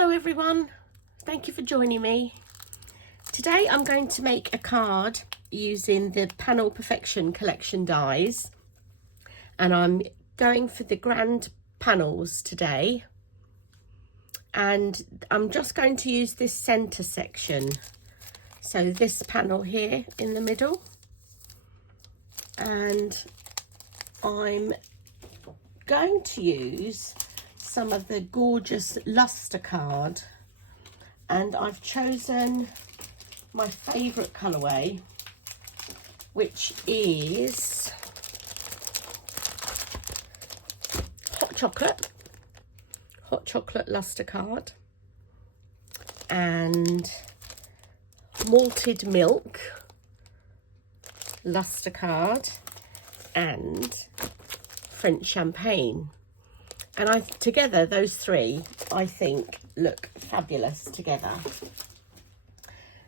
Hello everyone, thank you for joining me. Today I'm going to make a card using the Panel Perfection collection dies, and I'm going for the grand panels today, and I'm just going to use this center section, so this panel here in the middle, and I'm going to use some of the gorgeous Lustre card, and I've chosen my favourite colourway, which is hot chocolate Lustre card, and malted milk Lustre card, and French champagne. And together, those three, I think, look fabulous together.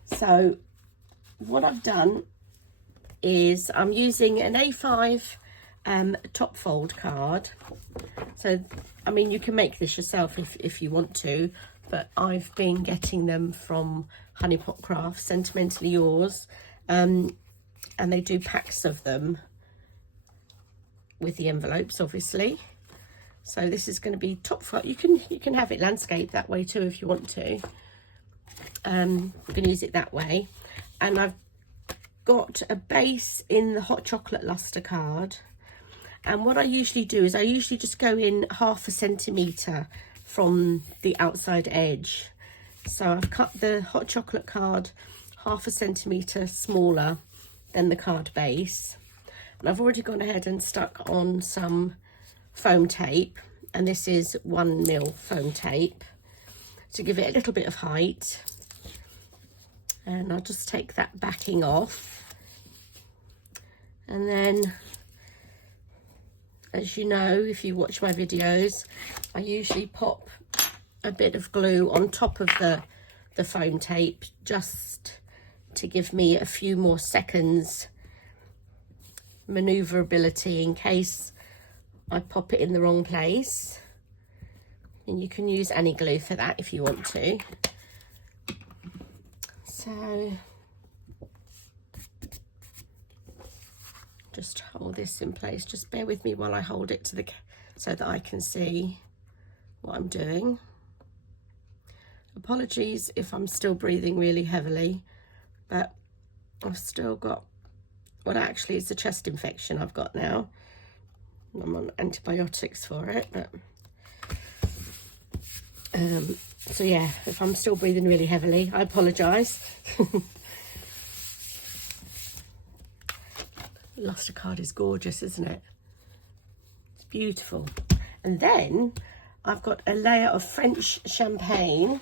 So what I've done is I'm using an A5 top fold card. So, I mean, you can make this yourself if you want to, but I've been getting them from Honeypot Crafts, Sentimentally Yours, and they do packs of them with the envelopes, obviously. So this is going to be top fold. You can have it landscape that way too if you want to. I'm going to use it that way. And I've got a base in the hot chocolate Lustre card. And what I usually do is I usually just go in 1/2 centimetre from the outside edge. So I've cut the hot chocolate card 1/2 centimetre smaller than the card base. And I've already gone ahead and stuck on some foam tape, and this is 1mm foam tape to give it a little bit of height. And I'll just take that backing off, and then, as you know, if you watch my videos, I usually pop a bit of glue on top of the foam tape just to give me a few more seconds maneuverability in case I pop it in the wrong place. And you can use any glue for that if you want to. So just hold this in place. Just bear with me while I hold it to so that I can see what I'm doing. Apologies if I'm still breathing really heavily, but I've still got, well, actually it's a chest infection I've got now. I'm on antibiotics for it, but so yeah, if I'm still breathing really heavily, I apologise. Lustre card is gorgeous, isn't it? It's beautiful. And then I've got a layer of French champagne,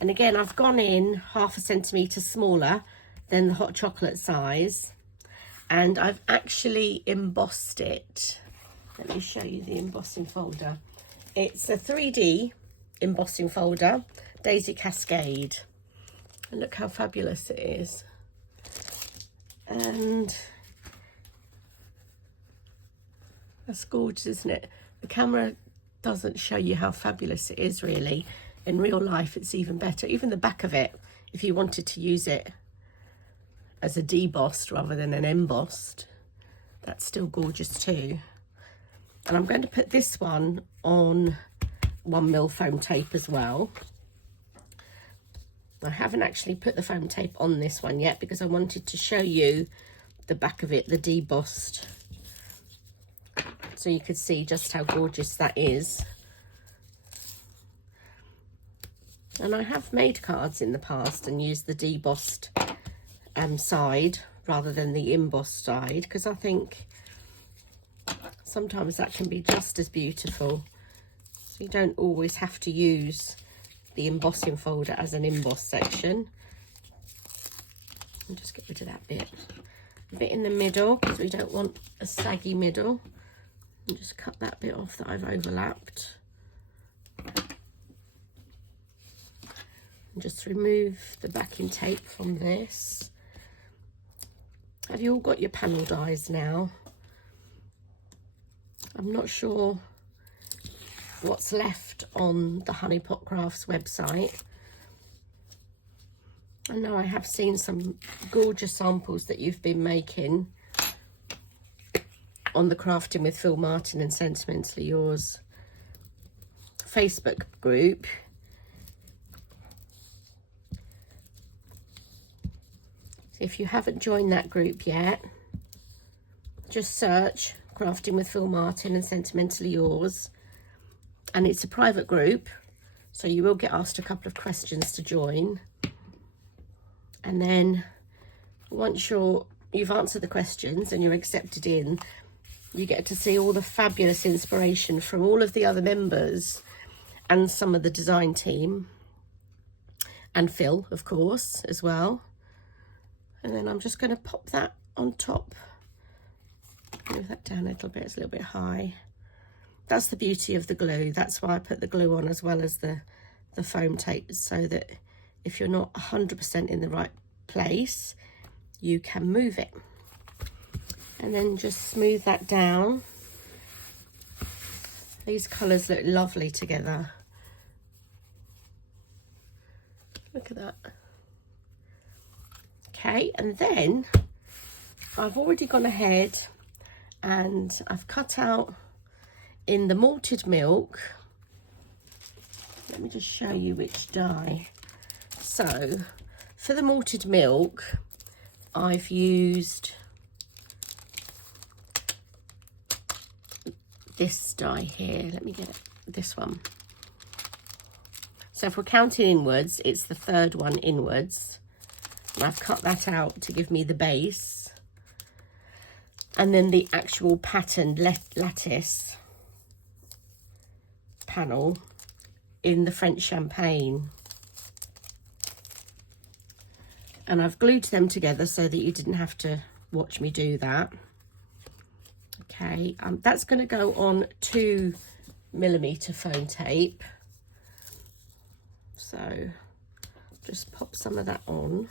and again I've gone in 1/2 centimetre smaller than the hot chocolate size, and I've actually embossed it. Let me show you the embossing folder. It's a 3D embossing folder, Daisy Cascade. And look how fabulous it is. And that's gorgeous, isn't it? The camera doesn't show you how fabulous it is, really. In real life, it's even better. Even the back of it, if you wanted to use it as a debossed rather than an embossed, that's still gorgeous too. And I'm going to put this one on 1mm foam tape as well. I haven't actually put the foam tape on this one yet because I wanted to show you the back of it, the debossed, so you could see just how gorgeous that is. And I have made cards in the past and used the debossed side rather than the embossed side, because I think sometimes that can be just as beautiful. So you don't always have to use the embossing folder as an emboss section. And just get rid of that bit. A bit in the middle, because we don't want a saggy middle. And just cut that bit off that I've overlapped. And just remove the backing tape from this. Have you all got your panel dies now? I'm not sure what's left on the Honeypot Crafts website. I know I have seen some gorgeous samples that you've been making on the Crafting with Phil Martin and Sentimentally Yours Facebook group. So if you haven't joined that group yet, just search Crafting with Phil Martin and Sentimentally Yours, and it's a private group, so you will get asked a couple of questions to join. And then once you've answered the questions and you're accepted in, you get to see all the fabulous inspiration from all of the other members and some of the design team, and Phil, of course, as well. And then I'm just going to pop that on top. Move that down a little bit, it's a little bit high. That's the beauty of the glue. That's why I put the glue on as well as the foam tape, so that if you're not 100% in the right place, you can move it. And then just smooth that down. These colours look lovely together. Look at that. Okay, and then I've already gone ahead and I've cut out in the malted milk. Let me just show you which dye. So for the malted milk, I've used this dye here. Let me get it, this one. So if we're counting inwards, it's the third one inwards. And I've cut that out to give me the base. And then the actual patterned lattice panel in the French champagne. And I've glued them together so that you didn't have to watch me do that. Okay, that's going to go on 2mm foam tape. So just pop some of that on.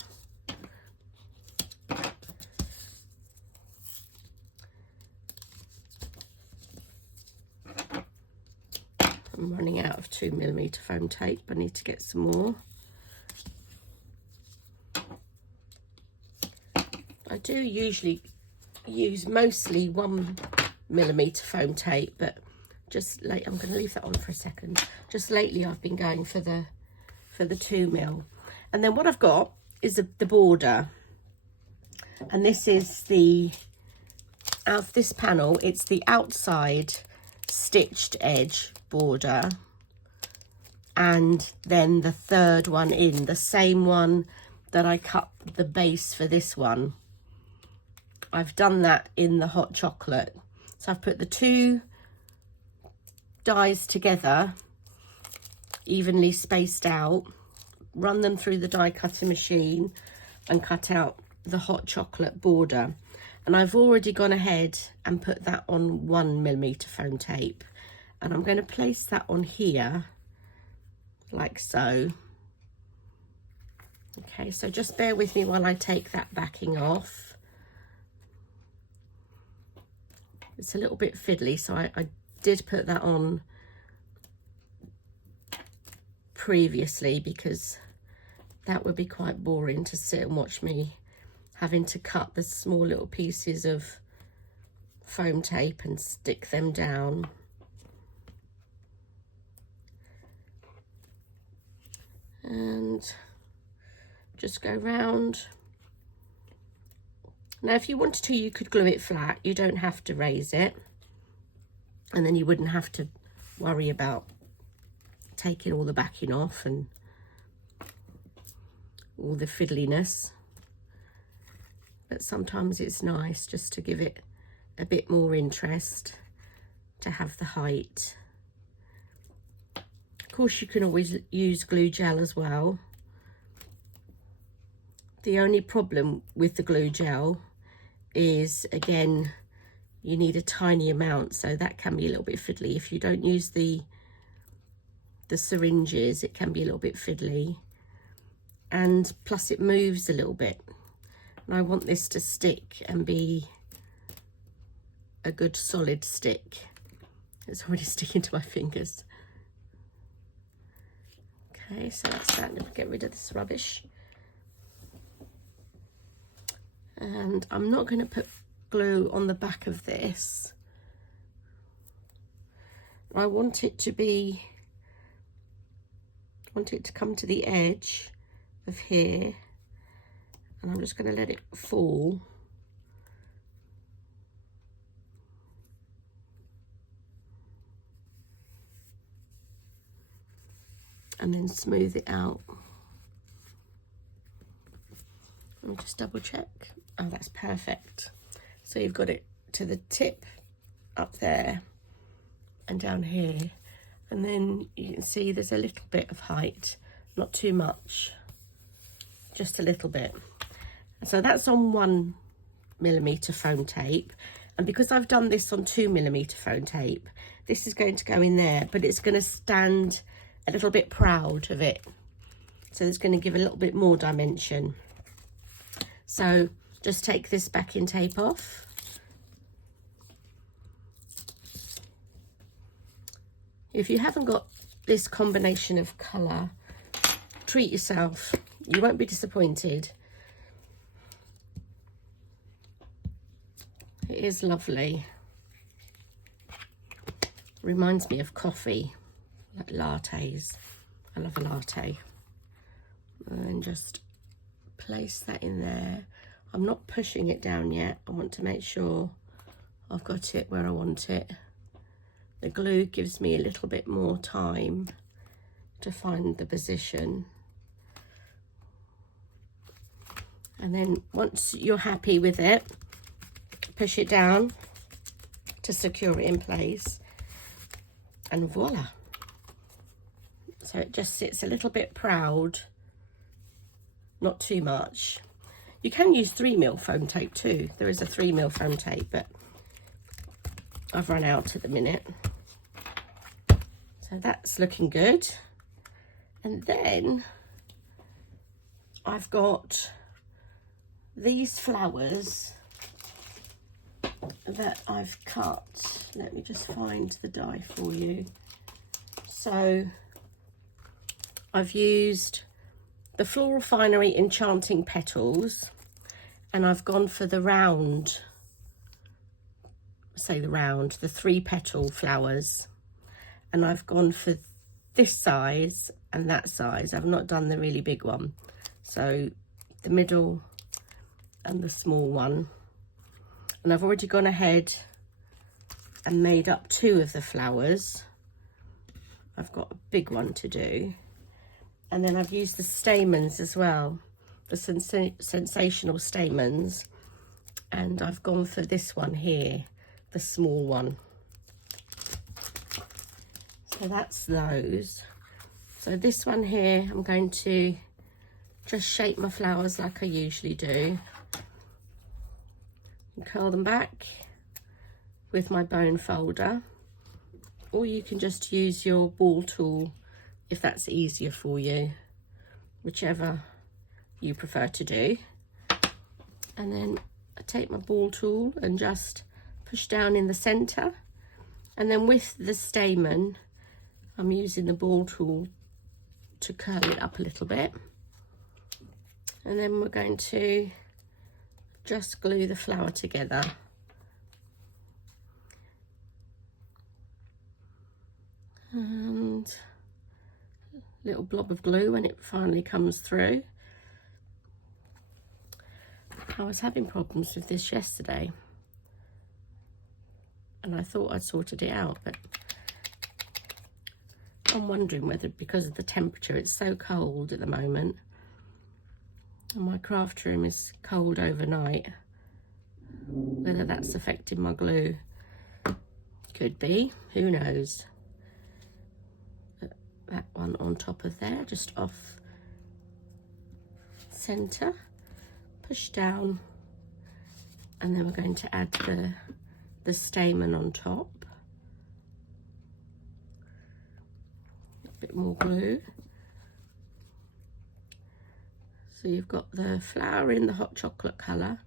I'm running out of 2mm foam tape. I need to get some more. I do usually use mostly 1mm foam tape, but just late, I'm going to leave that on for a second. Just lately I've been going for the 2mm. And then what I've got is the border, and this is out of this panel, it's the outside stitched edge border, and then the third one in, the same one that I cut the base for this one. I've done that in the hot chocolate. So I've put the two dies together, evenly spaced out, run them through the die cutting machine and cut out the hot chocolate border. And I've already gone ahead and put that on 1mm foam tape. And I'm going to place that on here, like so. Okay, so just bear with me while I take that backing off. It's a little bit fiddly, so I did put that on previously because that would be quite boring to sit and watch me having to cut the small little pieces of foam tape and stick them down. And just go round. Now, if you wanted to, you could glue it flat. You don't have to raise it. And then you wouldn't have to worry about taking all the backing off and all the fiddliness. But sometimes it's nice just to give it a bit more interest, to have the height. Of course, you can always use glue gel as well. The only problem with the glue gel is, again, you need a tiny amount, so that can be a little bit fiddly. If you don't use the syringes, it can be a little bit fiddly, and plus it moves a little bit, and I want this to stick and be a good solid stick. It's already sticking to my fingers. Okay, so that's that. Let me get rid of this rubbish. And I'm not going to put glue on the back of this. I want it to come to the edge of here, and I'm just going to let it fall. And then smooth it out. Let me just double check. Oh, that's perfect. So you've got it to the tip up there and down here. And then you can see there's a little bit of height, not too much, just a little bit. So that's on 1mm foam tape. And because I've done this on 2mm foam tape, this is going to go in there, but it's going to stand a little bit proud of it. So it's going to give a little bit more dimension. So just take this backing tape off. If you haven't got this combination of colour, treat yourself. You won't be disappointed. It is lovely. Reminds me of coffee, like lattes. I love a latte. And just place that in there. I'm not pushing it down yet. I want to make sure I've got it where I want it. The glue gives me a little bit more time to find the position. And then once you're happy with it, push it down to secure it in place, and voila. So it just sits a little bit proud, not too much. You can use 3mm foam tape too. There is a 3mm foam tape, but I've run out at the minute. So that's looking good. And then I've got these flowers that I've cut. Let me just find the die for you. So I've used the Floral Finery Enchanting Petals, and I've gone for the round, the 3-petal flowers. And I've gone for this size and that size. I've not done the really big one. So the middle and the small one. And I've already gone ahead and made up 2 of the flowers. I've got a big one to do. And then I've used the stamens as well, the sensational stamens. And I've gone for this one here, the small one. So that's those. So this one here, I'm going to just shape my flowers like I usually do. And curl them back with my bone folder. Or you can just use your ball tool if that's easier for you, whichever you prefer to do. And then I take my ball tool and just push down in the center. And then with the stamen, I'm using the ball tool to curl it up a little bit. And then we're going to just glue the flower together. And a little blob of glue when it finally comes through. I was having problems with this yesterday, and I thought I'd sorted it out, but I'm wondering whether because of the temperature, it's so cold at the moment, and my craft room is cold overnight, whether that's affecting my glue. Could be, who knows. But that one on top of there, just off center, push down, and then we're going to add the stamen on top. Bit more glue. So you've got the flower in the hot chocolate colour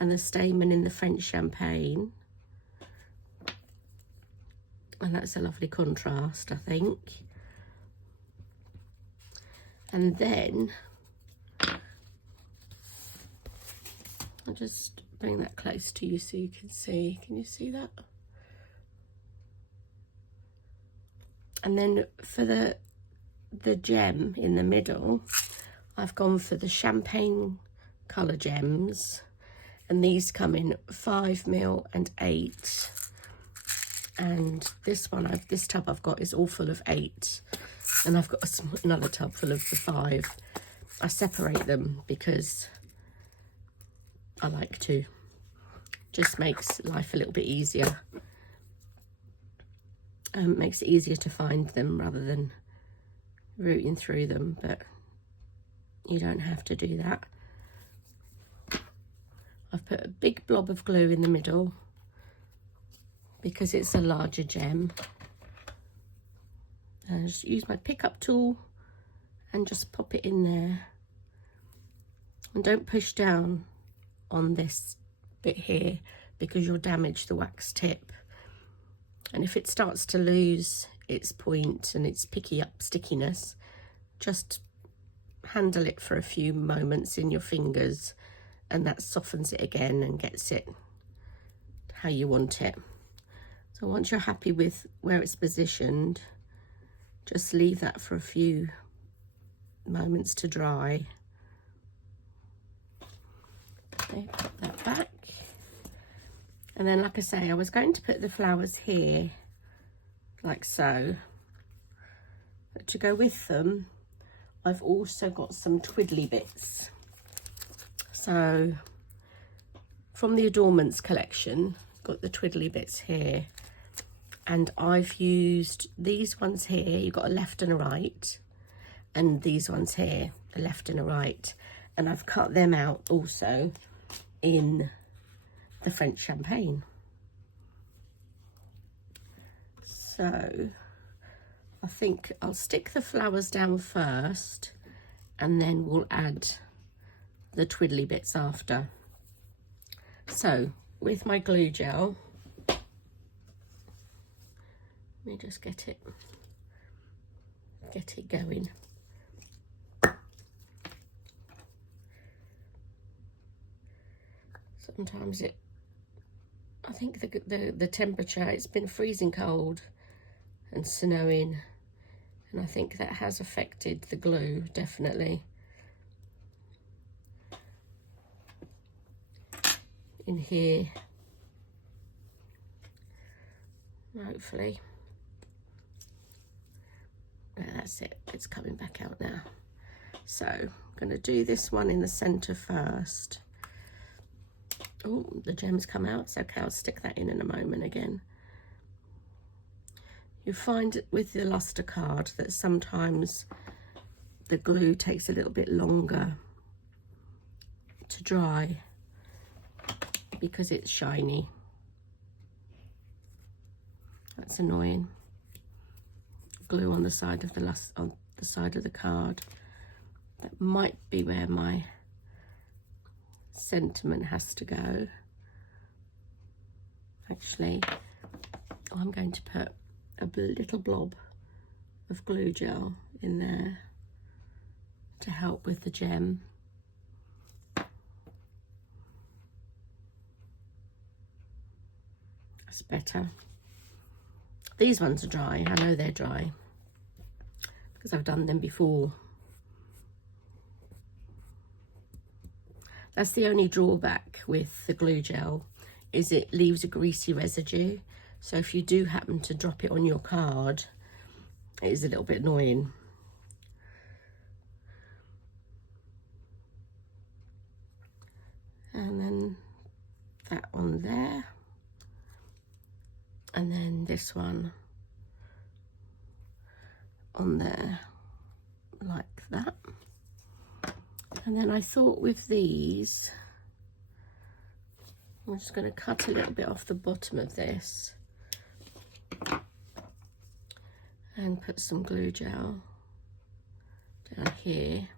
and the stamen in the French champagne, and that's a lovely contrast, I think. And then I'll just bring that close to you so you can see. Can you see that? And then for the gem in the middle, I've gone for the champagne colour gems, and these come in 5mm and 8. And this tub I've got is all full of 8, and I've got another tub full of the 5. I separate them because I like to. Just makes life a little bit easier. Makes it easier to find them rather than rooting through them, but you don't have to do that. I've put a big blob of glue in the middle because it's a larger gem. And I just use my pickup tool and just pop it in there. And don't push down on this bit here because you'll damage the wax tip. And if it starts to lose its point and it's picking up stickiness, just handle it for a few moments in your fingers, and that softens it again and gets it how you want it. So once you're happy with where it's positioned, just leave that for a few moments to dry. Okay, put that back. And then, like I say, I was going to put the flowers here, like so. But to go with them, I've also got some twiddly bits. So, from the Adornments collection, got the twiddly bits here. And I've used these ones here. You've got a left and a right. And these ones here, a left and a right. And I've cut them out also in the French champagne. So I think I'll stick the flowers down first, and then we'll add the twiddly bits after. So with my glue gel, let me just get it going. Sometimes I think the temperature, it's been freezing cold and snowing, and I think that has affected the glue, definitely. In here, hopefully. Yeah, that's it, it's coming back out now. So I'm going to do this one in the centre first. Oh, the gems come out. It's okay, I'll stick that in a moment again. You find with the Lustre card that sometimes the glue takes a little bit longer to dry because it's shiny. That's annoying. Glue on the side of the card. That might be where my sentiment has to go. Actually, I'm going to put a little blob of glue gel in there to help with the gem. That's better. These ones are dry. I know they're dry because I've done them before. That's the only drawback with the glue gel, is it leaves a greasy residue. So if you do happen to drop it on your card, it is a little bit annoying. And then that on there. And then this one on there, like that. And then I thought with these, I'm just going to cut a little bit off the bottom of this and put some glue gel down here.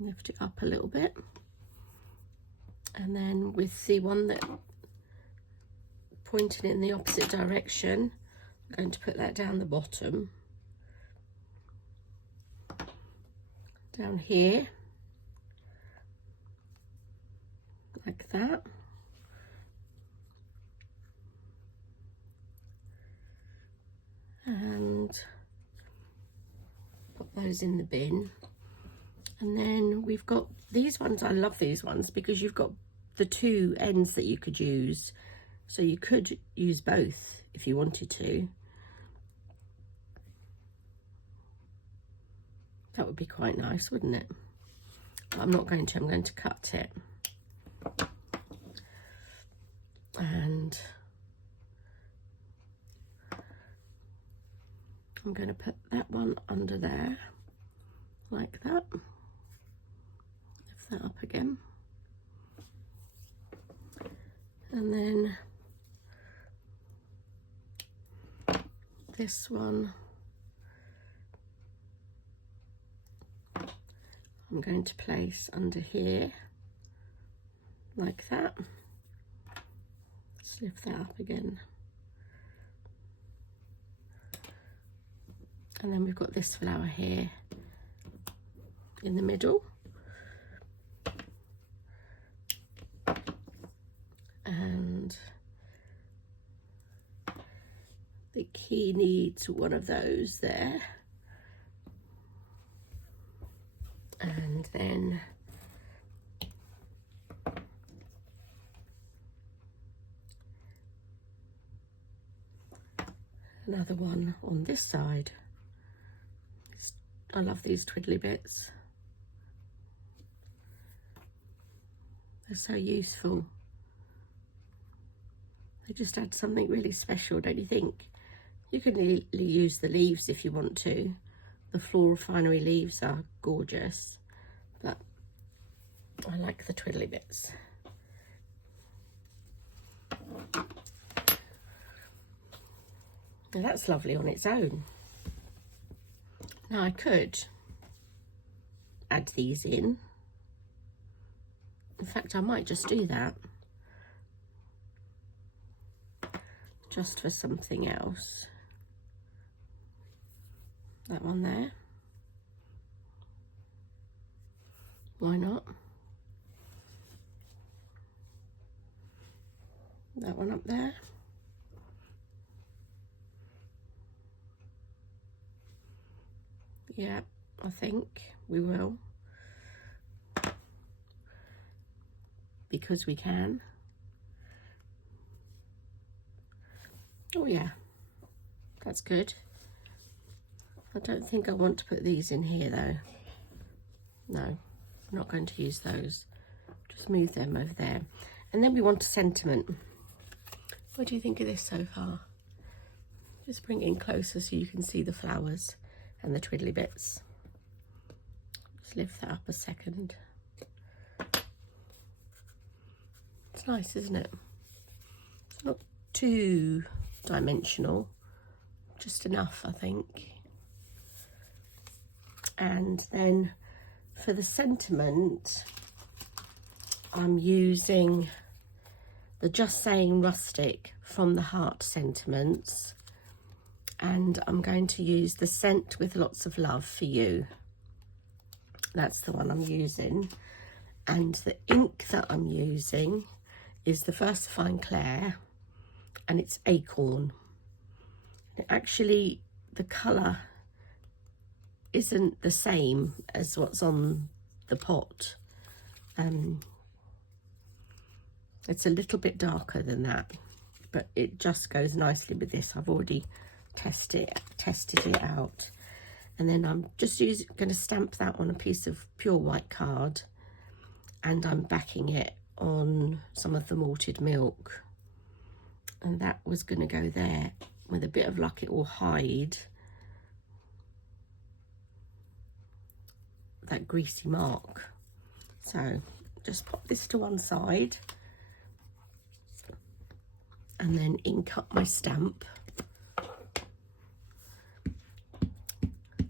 Lift it up a little bit. And then with the one that pointing in the opposite direction. I'm going to put that down the bottom, down here, like that. And put those in the bin. And then we've got these ones. I love these ones because you've got the two ends that you could use. So you could use both if you wanted to. That would be quite nice, wouldn't it? But I'm not going to, I'm going to cut it. And I'm going to put that one under there, like that. Lift that up again. And then this one, I'm going to place under here, like that. Let's lift that up again. And then we've got this flower here in the middle. And the key needs one of those there. And then another one on this side. I love these twiddly bits. They're so useful. They just add something really special, don't you think? You can use the leaves if you want to. The floral finery leaves are gorgeous, but I like the twiddly bits. Now that's lovely on its own. Now I could add these in. In fact, I might just do that. Just for something else. That one there. Why not? That one up there. Yeah, I think we will. Because we can. Oh yeah, that's good. I don't think I want to put these in here though. No, I'm not going to use those. Just move them over there. And then we want a sentiment. What do you think of this so far? Just bring it in closer so you can see the flowers and the twiddly bits. Just lift that up a second. It's nice, isn't it? It's not too dimensional, just enough, I think. And then for the sentiment, I'm using the Just Saying Rustic from the Heart Sentiments, and I'm going to use the Scent with Lots of Love for You. That's the one I'm using. And the ink that I'm using is the First Fine Clair, and it's Acorn. Actually, the colour isn't the same as what's on the pot. It's a little bit darker than that, but it just goes nicely with this. I've already tested it out. And then I'm just going to stamp that on a piece of pure white card, and I'm backing it on some of the malted milk. And that was going to go there. With a bit of luck, it will hide that greasy mark. So just pop this to one side and then ink up my stamp,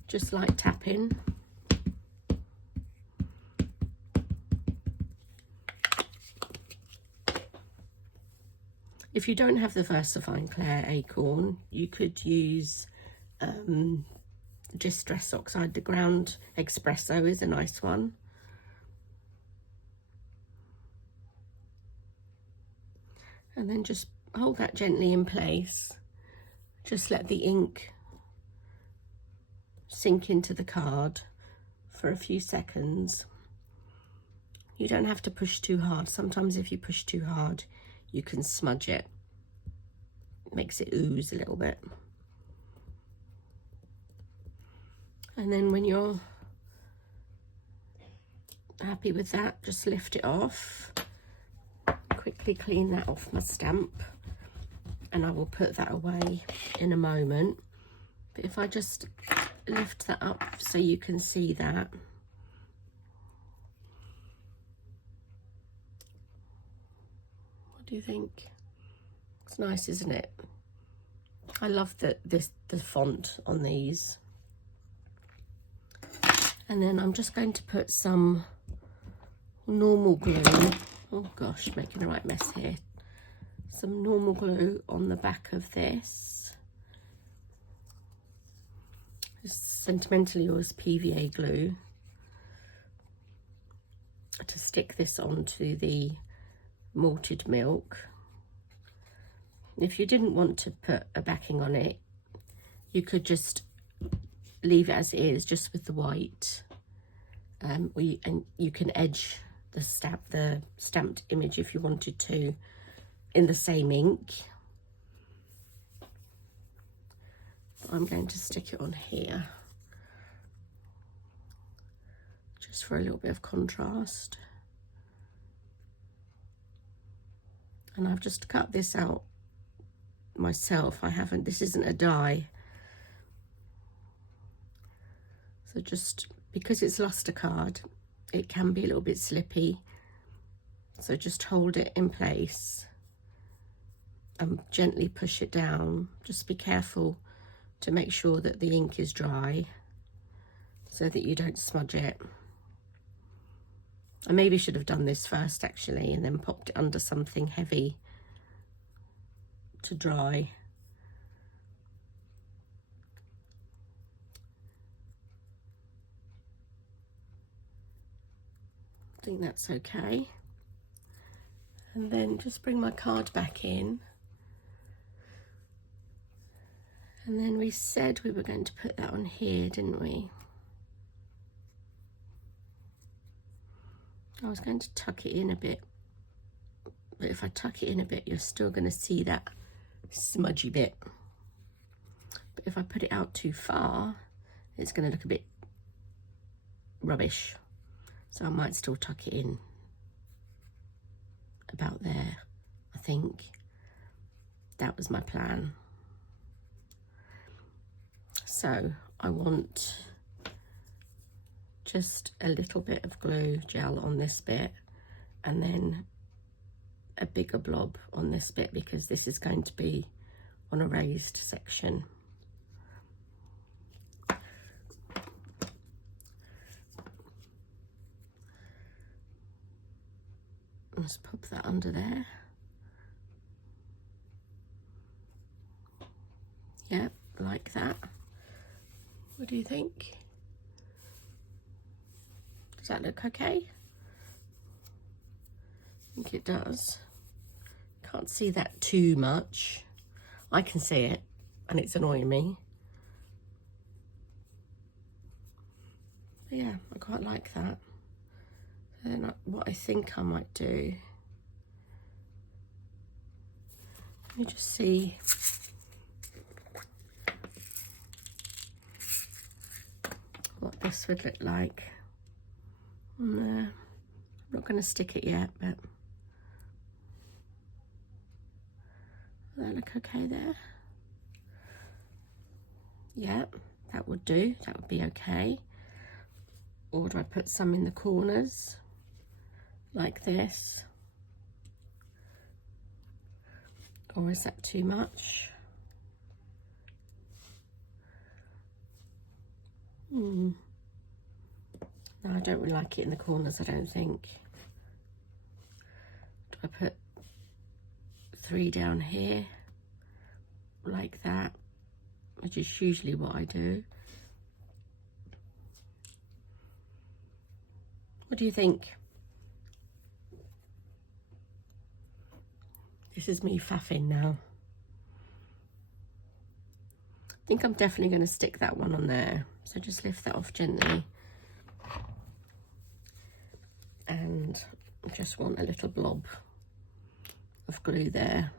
just like tapping. If you don't have the VersaFine Clair Acorn, you could use Distress Oxide. The Ground Espresso is a nice one. And then just hold that gently in place. Just let the ink sink into the card for a few seconds. You don't have to push too hard. Sometimes if you push too hard, you can smudge it. It makes it ooze a little bit. And then when you're happy with that, just lift it off. Quickly clean that off my stamp, and I will put that away in a moment. But if I just lift that up so you can see that. What do you think? It's nice, isn't it? I love the font on these. And then I'm just going to put some normal glue. Oh gosh, making the right mess here. Some normal glue on the back of this. It's Sentimentally Yours PVA glue to stick this onto the malted milk. If you didn't want to put a backing on it, you could just leave it as it is, just with the white. And you can edge the stamped image if you wanted to in the same ink. I'm going to stick it on here just for a little bit of contrast. And I've just cut this out myself. This isn't a die. So just because it's Lustre card, it can be a little bit slippy. So just hold it in place and gently push it down. Just be careful to make sure that the ink is dry so that you don't smudge it. I maybe should have done this first actually, and then popped it under something heavy to dry. I think that's okay. And then just bring my card back in. And then we said we were going to put that on here, didn't we? I was going to tuck it in a bit, but if I tuck it in a bit, you're still going to see that smudgy bit. But if I put it out too far, it's going to look a bit rubbish. So I might still tuck it in about there. I think that was my plan. So I want just a little bit of glue gel on this bit, and then a bigger blob on this bit, because this is going to be on a raised section. Let's pop that under there. Yeah, like that. What do you think? Does that look okay? I think it does. Can't see that too much. I can see it, and it's annoying me. But yeah, I quite like that. And what I think I might do, let me just see. What this would look like. I'm not going to stick it yet, but will that look okay there? Yeah, that would do. That would be okay. Or do I put some in the corners like this? Or is that too much? No, I don't really like it in the corners, I don't think. Do I put 3 down here, like that, which is usually what I do. What do you think? This is me faffing now. I think I'm definitely going to stick that one on there. So just lift that off gently. And I just want a little blob of glue there.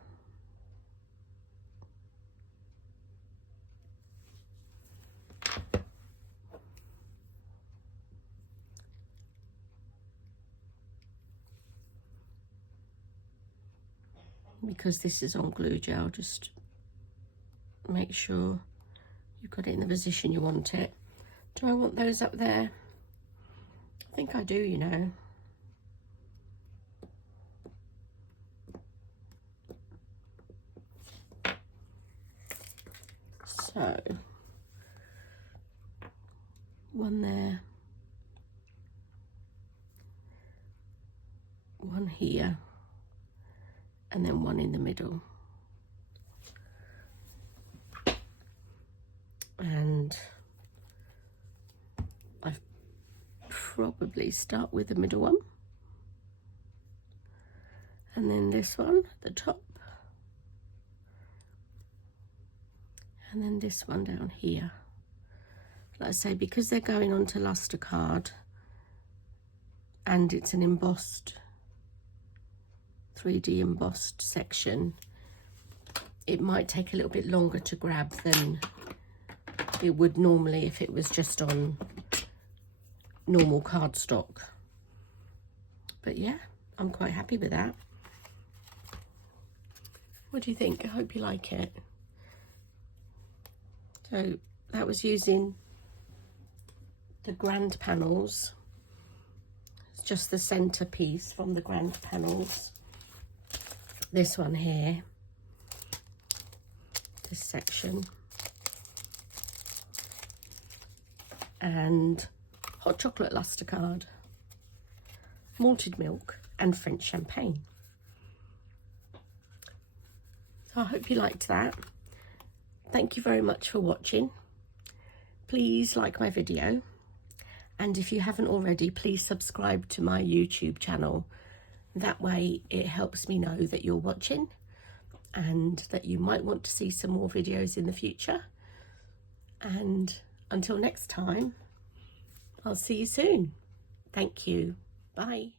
Because this is on glue gel, just make sure you've got it in the position you want it. Do I want those up there? I think I do, you know. So, one there, one here, and then one in the middle. And I've probably start with the middle one, and then this one at the top, and then this one down here. Like I say, because they're going onto Lustre card and it's an embossed 3D embossed section, it might take a little bit longer to grab than it would normally if it was just on normal cardstock. But yeah, I'm quite happy with that. What do you think? I hope you like it. So that was using the grand panels. It's just the center piece from the grand panels. This one here, this section, and hot chocolate Lustre card, malted milk, and French champagne. So I hope you liked that. Thank you very much for watching. Please like my video, and if you haven't already, please subscribe to my YouTube channel. That way it helps me know that you're watching and that you might want to see some more videos in the future. And until next time, I'll see you soon. Thank you. Bye.